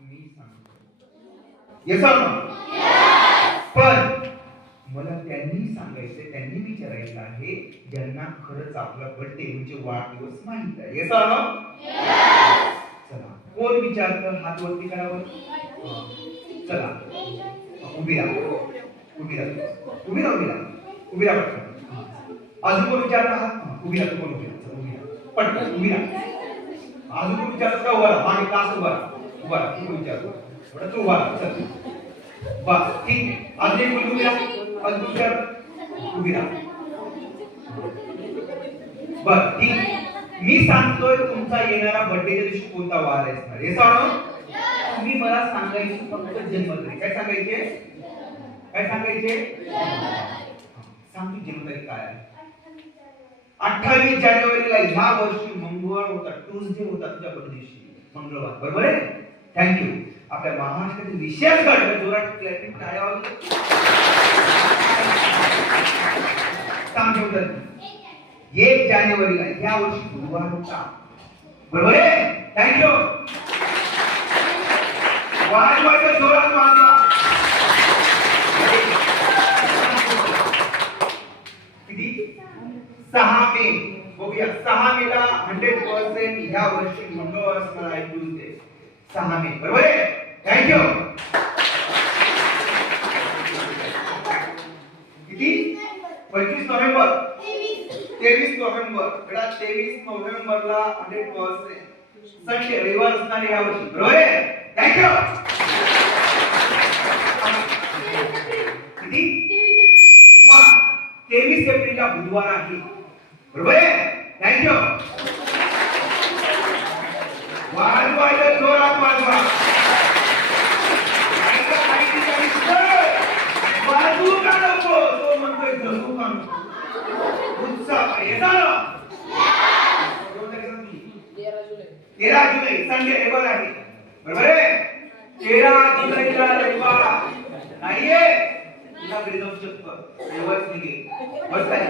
मी सांगतो yes or no. पण मला त्यांनी सांगायचं, त्यांनी विचारायचं आहे ज्यांना खरंच आपला बर्थडे म्हणजे वाढदिवस माहित आहे. Yes or no. चला कोण विचारतं हात वरती करावं. चला उभी राहा, उभी राहा, उभी राहा, उभी राहा, उभी राहा पटकन. अजून कोण विचारतं हात. उभी राहा, कोण उभी राहा, उभी राहा पटकन, उभी राहा. अजून कोण विचारतं का उभा राहा, मागे तास उभा राहा, उभा राहा. तू विचारतो बरं, तू उभा राहा. चल बस ठीक आहे. अजून एक कोण उभी राहा, अजून विचार, उभी राहा. बरं ठीक आहे. मी सांगतोय तुमचा येणारा बर्थडेच्या दिवशी कोणता वार असणार. हे सांगू तुम्ही मला सांगायचे फक्त जन्मतारीख. काय सांगायचे, काय सांगायचे. सांगतो जन्मतारीख काय आहे. 28 जानेवारीला ह्या वर्षी मंगळवार होता, ट्यूसडे होता तुझ्या बर्थडे दिवशी, मंगळवार. बरोबर आहे. थँक्यू. आपल्या महाराष्ट्रातील विशेष घटना जोरात क्लॅपिंग टाळ्या वाजवा. सांगतो तर 1 जानेवारीला ह्या वर्षी बुधवार होता. बरोबर आहे. थँक्यू. वाजवायचं जोरात वाजवा. किती 6 मे. बघूया 6 मेला 100% ह्या वर्षी मंगळवार असणार आहे, ट्यूसडे 6 मे. बरोबर आहे. थँक्यू. किती 25 नोव्हेंबर 23 नोव्हेंबर. बेटा 23 नोव्हेंबरला 100% संडे रविवार असणार आहे या वर्षी. बरोबर आहे. थँक्यू. किती बुधवार 23 एप्रिलला बुधवार आहे. बरोबर आहे. थँक्यू. वाजवायचं जोरात वाजवा. वाजवू का नको, तो म्हणतोय जगू का नको. उत्साह येता ना. 13 जुलै संडे रविवार आहे. बरोबर आहे. 13 जुलैला रविवार नाहीये. तुला घरी जाऊ शकतो रविवार निघेल. बस काय